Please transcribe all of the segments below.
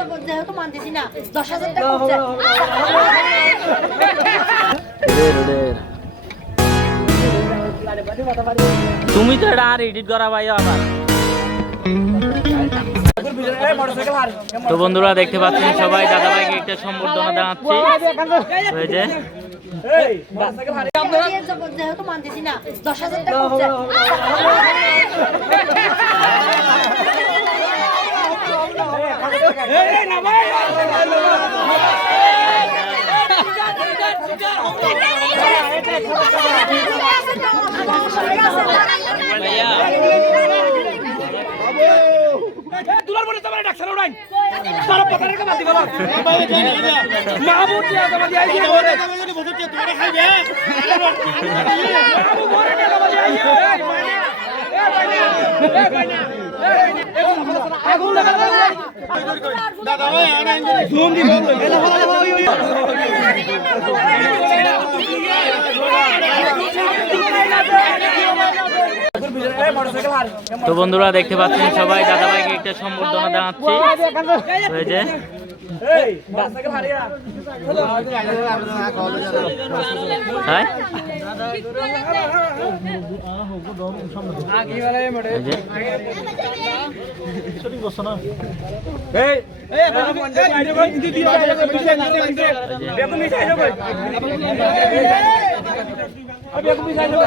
জবর যেহেতু মানতেছি না। দশ হাজার টাকা তুমি তো এটা আর এডিট করা ভাই আবার। তো বন্ধুরা দেখতে পাচ্ছেন সবাই দাদা ভাইকে একটা সম্বর্ধনা জানাচ্ছি। যেহেতু মানতেছি না। দশ হাজার টাকা দুলার বলে তোমার ডাকছে না উড়াই তারা পথা রেখে বাতি বলো মাহমুদ এই বাইনা এই বাইনা আগুন লাগা দাদা তো বন্ধুরা দেখতে পাচ্ছেন সবাই দাদাভাইকে একটা সম্বর্ধনা জানাচ্ছি হ্যাঁ? বেগুন মিশাই যাবে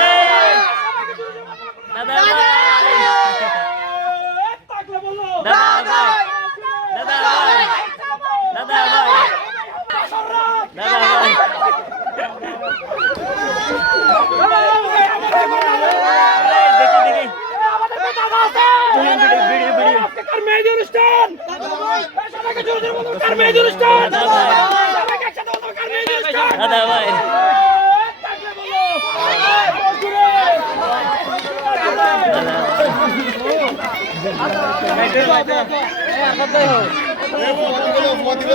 ए ভিডিও মেহেদি অনুষ্ঠান? সবাইকে জোরে জোরে বলুন কার মেহেদি অনুষ্ঠান? সবাইকে একসাথে বলুন কার মেহেদি অনুষ্ঠান? দাদা ভাই। থাকলে